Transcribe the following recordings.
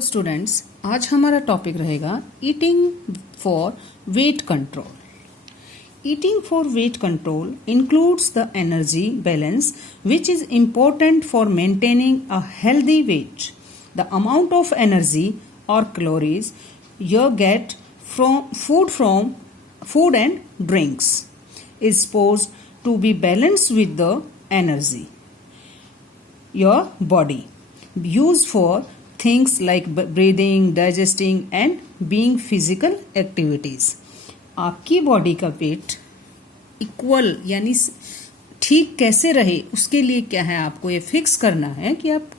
Hello students, आज हमारा topic रहेगा eating for weight control. Eating for weight control includes the energy balance which is important for maintaining a healthy weight. The amount of energy or calories you get from food and drinks is supposed to be balanced with the energy your body used for things like breathing, digesting and being physical activities. आपकी body का weight equal यानी ठीक कैसे रहे उसके लिए क्या है, आपको ये फिक्स करना है कि आप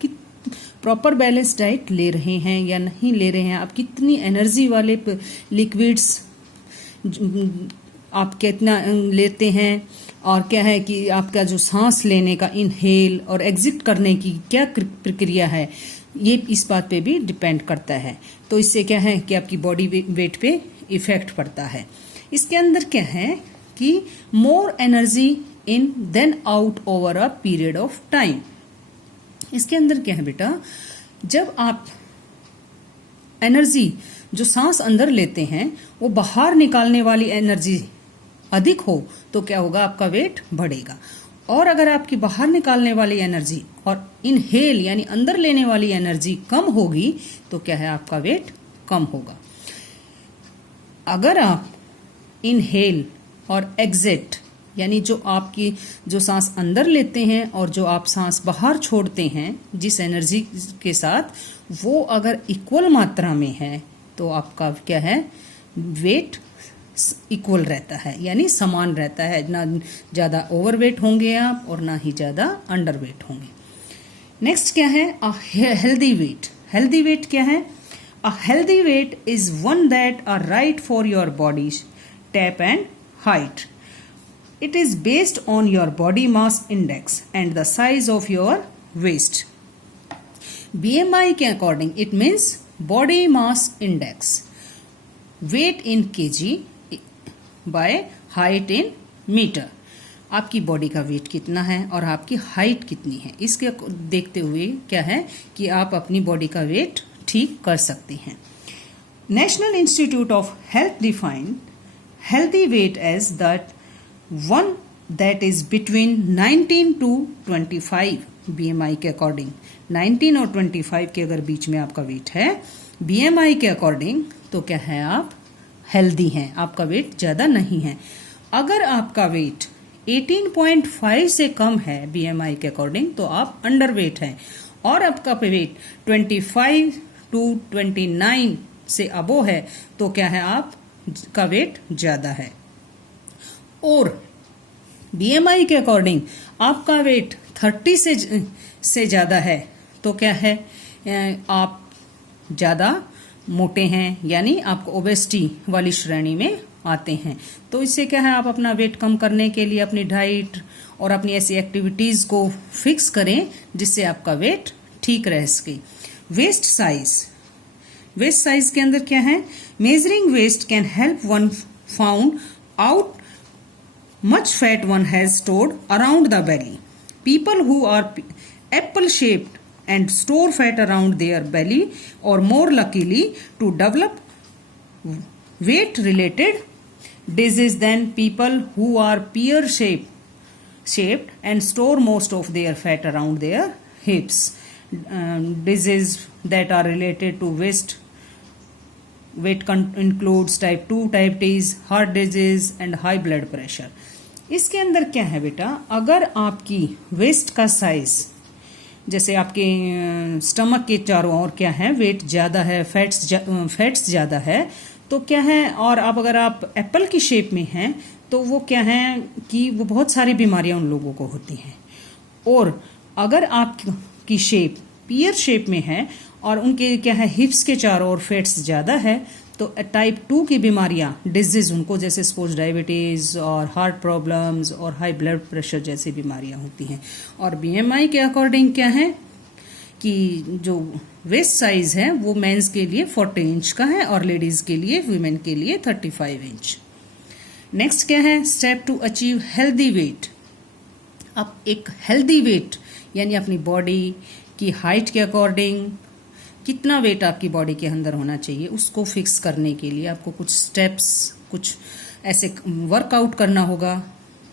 प्रॉपर बैलेंस डाइट ले रहे हैं या नहीं ले रहे हैं, आप कितनी एनर्जी वाले लिक्विड्स आप कितना लेते हैं, और क्या है कि आपका जो सांस लेने का इनहेल और एग्जिट करने की क्या प्रक्रिया है, ये इस बात पे भी डिपेंड करता है। तो इससे क्या है कि आपकी बॉडी वेट पे इफेक्ट पड़ता है। इसके अंदर क्या है कि more energy in than out over a period of time. इसके अंदर क्या है बेटा, जब आप एनर्जी जो सांस अंदर लेते हैं वो बाहर निकालने वाली एनर्जी अधिक हो तो क्या होगा, आपका वेट बढ़ेगा। और अगर आपकी बाहर निकालने वाली एनर्जी और इनहेल यानी अंदर लेने वाली एनर्जी कम होगी तो क्या है, आपका वेट कम होगा। अगर आप इनहेल और एग्जिट यानी जो सांस अंदर लेते हैं और जो आप सांस बाहर छोड़ते हैं जिस एनर्जी के साथ, वो अगर इक्वल मात्रा में है तो आपका क्या है, वेट इक्वल रहता है यानी समान रहता है। ना ज़्यादा ओवरवेट होंगे आप और ना ही ज़्यादा अंडरवेट होंगे। नेक्स्ट क्या है, a healthy weight. Healthy weight क्या है, a healthy weight is one that are right for your body type and height. It is based on your body mass index and the size of your waist. BMI के according it means body mass index, weight in kg by height in meter. आपकी body का wait कितना है और आपकी height कितनी है, इसके देखते हुए क्या है कि आप अपनी बॉडी का वेट ठीक कर सकते हैं। National institute of health define healthy weight as that one that is between 19 to 25 BMI के अकॉर्डिंग। 19 और 25 के अगर बीच में आपका वेट है BMI के अकॉर्डिंग तो क्या है, आप हेल्दी हैं, आपका वेट ज़्यादा नहीं है। अगर आपका वेट 18.5 से कम है BMI के अकॉर्डिंग तो आप अंडर वेट हैं, और आपका वेट 25 to 29 से अबो है तो क्या है, आप का वेट ज़्यादा है। और BMI के अकॉर्डिंग आपका वेट 30 से ज़्यादा है तो क्या है, आप ज़्यादा मोटे हैं यानी आपको ओबेसिटी वाली श्रेणी में आते हैं। तो इससे क्या है, आप अपना वेट कम करने के लिए अपनी डाइट और अपनी ऐसी एक्टिविटीज़ को फिक्स करें जिससे आपका वेट ठीक रह सके। Waste size. वेस्ट साइज के अंदर क्या है, measuring waist can help one found out much fat one has stored around the belly. People who are apple shaped and store fat around their belly or more likely to develop weight related disease than people who are pear shaped and store most of their fat around their hips. Disease that are related to weight includes type 2 diabetes, heart disease and high blood pressure. इसके अंदर क्या है बेटा, अगर आपकी waste का size जैसे आपके स्टमक के चारों ओर क्या है, वेट ज़्यादा है, फैट्स ज़्यादा है तो क्या है, और अगर आप एप्पल की शेप में हैं तो वो क्या है कि वो बहुत सारी बीमारियां उन लोगों को होती हैं। और अगर आपकी शेप पीयर शेप में है और उनके क्या है, हिप्स के चारों ओर फैट्स ज़्यादा है तो टाइप 2 की बीमारियां, डिजीज उनको जैसे सपोज डायबिटीज़ और हार्ट प्रॉब्लम्स और हाई ब्लड प्रेशर जैसी बीमारियां होती हैं। और BMI के अकॉर्डिंग क्या है कि जो वेस्ट साइज है वो मेंस के लिए 40 इंच का है और लेडीज़ के लिए, वीमेन के लिए 35 इंच। नेक्स्ट क्या है, step to achieve healthy weight. अब एक हेल्दी वेट यानी अपनी बॉडी की हाइट के अकॉर्डिंग कितना वेट आपकी बॉडी के अंदर होना चाहिए, उसको फिक्स करने के लिए आपको कुछ स्टेप्स, कुछ ऐसे वर्कआउट करना होगा।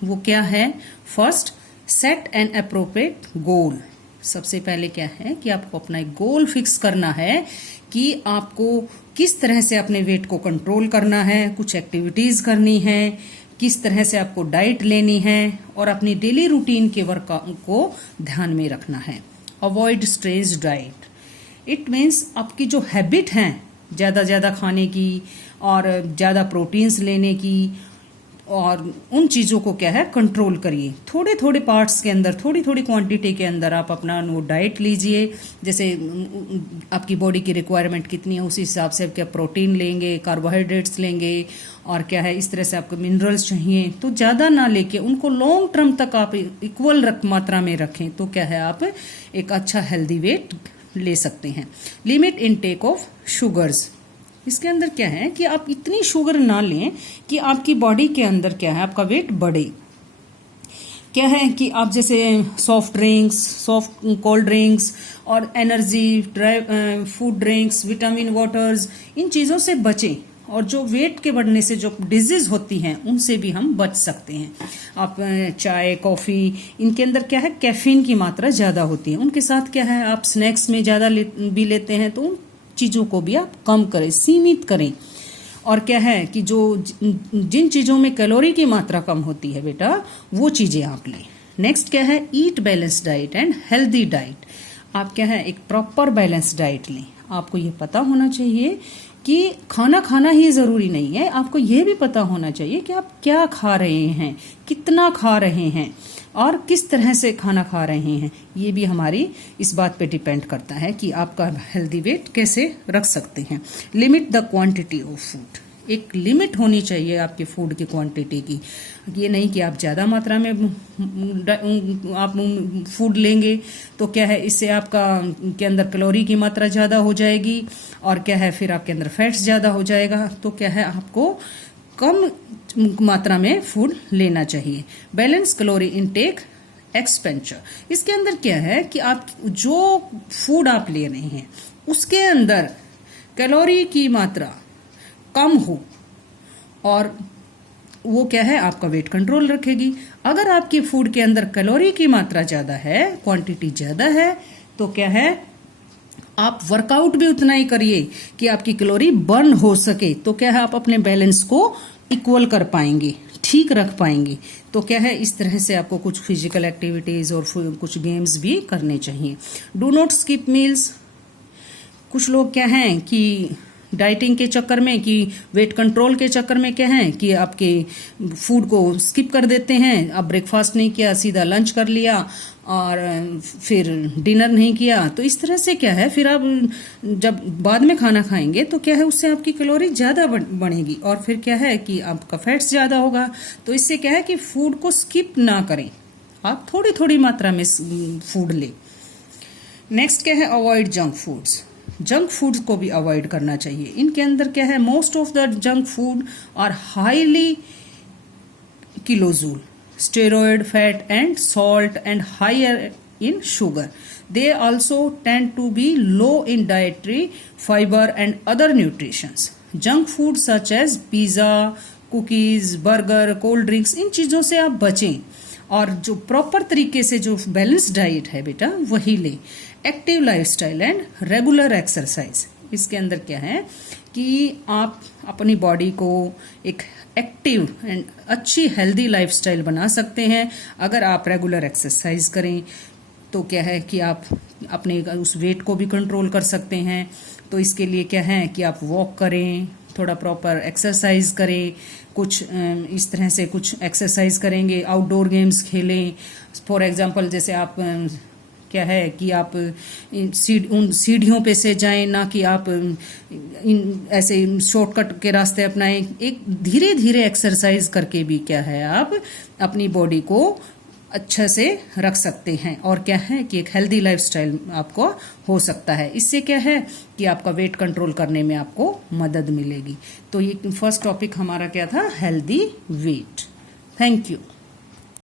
वो क्या है? फर्स्ट, सेट एन अप्रोप्रिएट गोल। सबसे पहले क्या है कि आपको अपना एक गोल फिक्स करना है कि आपको किस तरह से अपने वेट को कंट्रोल करना है, कुछ एक्टिविटीज करनी है, किस तरह से आपको डाइट लेनी है और अपनी डेली रूटीन के वर्क को ध्यान में रखना है। Avoid stress diet, it means आपकी जो हैबिट है ज़्यादा खाने की और ज़्यादा प्रोटीन्स लेने की, और उन चीज़ों को क्या है कंट्रोल करिए। थोड़े थोड़े पार्ट्स के अंदर, थोड़ी थोड़ी क्वांटिटी के अंदर आप अपना वो डाइट लीजिए। जैसे आपकी बॉडी की रिक्वायरमेंट कितनी है उसी हिसाब से आप क्या प्रोटीन लेंगे, कार्बोहाइड्रेट्स लेंगे, और क्या है इस तरह से आपको मिनरल्स चाहिए। तो ज़्यादा ना लेके उनको लॉन्ग टर्म तक आप इक्वल मात्रा में रखें तो क्या है आप एक अच्छा हेल्दी वेट ले सकते हैं। लिमिट इनटेक ऑफ शुगर्स, इसके अंदर क्या है कि आप इतनी शुगर ना लें कि आपकी बॉडी के अंदर क्या है आपका वेट बढ़े। क्या है कि आप जैसे soft drinks, soft cold drinks और energy dry food drinks, vitamin waters, इन चीज़ों से बचें। और जो वेट के बढ़ने से जो डिजीज होती हैं उनसे भी हम बच सकते हैं। आप चाय, कॉफ़ी, इनके अंदर क्या है कैफीन की मात्रा ज़्यादा होती है। उनके साथ क्या है आप स्नैक्स में ज़्यादा भी लेते हैं तो उन चीज़ों को भी आप कम करें, सीमित करें। और क्या है कि जो जिन चीज़ों में कैलोरी की मात्रा कम होती है बेटा वो चीज़ें आप लें। नेक्स्ट क्या है, eat balance diet and healthy diet. आप क्या है एक प्रॉपर बैलेंस डाइट लें। आपको ये पता होना चाहिए कि खाना खाना ही ज़रूरी नहीं है, आपको ये भी पता होना चाहिए कि आप क्या खा रहे हैं, कितना खा रहे हैं और किस तरह से खाना खा रहे हैं। ये भी हमारी इस बात पे डिपेंड करता है कि आपका हेल्दी वेट कैसे रख सकते हैं। Limit the quantity of food, एक लिमिट होनी चाहिए आपके फूड की क्वांटिटी की। ये नहीं कि आप ज़्यादा मात्रा में आप फूड लेंगे तो क्या है इससे आपका के अंदर कैलोरी की मात्रा ज़्यादा हो जाएगी और क्या है फिर आपके अंदर फैट्स ज़्यादा हो जाएगा। तो क्या है आपको कम मात्रा में फूड लेना चाहिए। बैलेंस कैलोरी इनटेक एक्सपेंडिचर, इसके अंदर क्या है कि आप जो फूड आप ले रहे हैं उसके अंदर कैलोरी की मात्रा कम हो और वो क्या है आपका वेट कंट्रोल रखेगी। अगर आपके फूड के अंदर कैलोरी की मात्रा ज़्यादा है, क्वांटिटी ज़्यादा है, तो क्या है आप वर्कआउट भी उतना ही करिए कि आपकी कैलोरी बर्न हो सके। तो क्या है आप अपने बैलेंस को इक्वल कर पाएंगे, ठीक रख पाएंगे। तो क्या है इस तरह से आपको कुछ फिजिकल एक्टिविटीज़ और कुछ गेम्स भी करने चाहिए। डू नॉट स्किप मील्स, कुछ लोग क्या हैं कि डाइटिंग के चक्कर में, कि वेट कंट्रोल के चक्कर में क्या है कि आपके फूड को स्किप कर देते हैं। आप ब्रेकफास्ट नहीं किया, सीधा लंच कर लिया और फिर डिनर नहीं किया। तो इस तरह से क्या है फिर आप जब बाद में खाना खाएंगे तो क्या है उससे आपकी कैलोरी ज़्यादा बढ़ेगी और फिर क्या है कि आपका फैट्स ज़्यादा होगा। तो इससे क्या है कि फूड को स्किप ना करें, आप थोड़ी थोड़ी मात्रा में फूड लें। नेक्स्ट क्या है, avoid junk foods. Junk foods को भी अवॉइड करना चाहिए। इनके अंदर क्या है most of the junk food are highly kilojoule, steroid fat and salt and higher in sugar. They also tend to be low in dietary fiber and other nutrients. Junk food such as pizza, cookies, burger, cold drinks, इन चीज़ों से आप बचें और जो proper तरीके से जो balance diet है बेटा वही लें। Active lifestyle and regular exercise, इसके अंदर क्या है कि आप अपनी बॉडी को एक एक्टिव एंड अच्छी हेल्दी लाइफस्टाइल बना सकते हैं अगर आप रेगुलर एक्सरसाइज करें। तो क्या है कि आप अपने उस वेट को भी कंट्रोल कर सकते हैं। तो इसके लिए क्या है कि आप वॉक करें, थोड़ा प्रॉपर एक्सरसाइज करें, कुछ इस तरह से कुछ एक्सरसाइज करेंगे, आउटडोर गेम्स खेलें। फॉर एग्जांपल जैसे आप क्या है कि आप उन सीढ़ियों पे से जाएं, ना कि आप ऐसे शॉर्टकट के रास्ते अपनाएं। एक धीरे धीरे एक्सरसाइज करके भी क्या है आप अपनी बॉडी को अच्छे से रख सकते हैं और क्या है कि एक हेल्दी लाइफस्टाइल आपको हो सकता है। इससे क्या है कि आपका वेट कंट्रोल करने में आपको मदद मिलेगी। तो ये फर्स्ट टॉपिक हमारा क्या था, हेल्दी वेट। Thank you.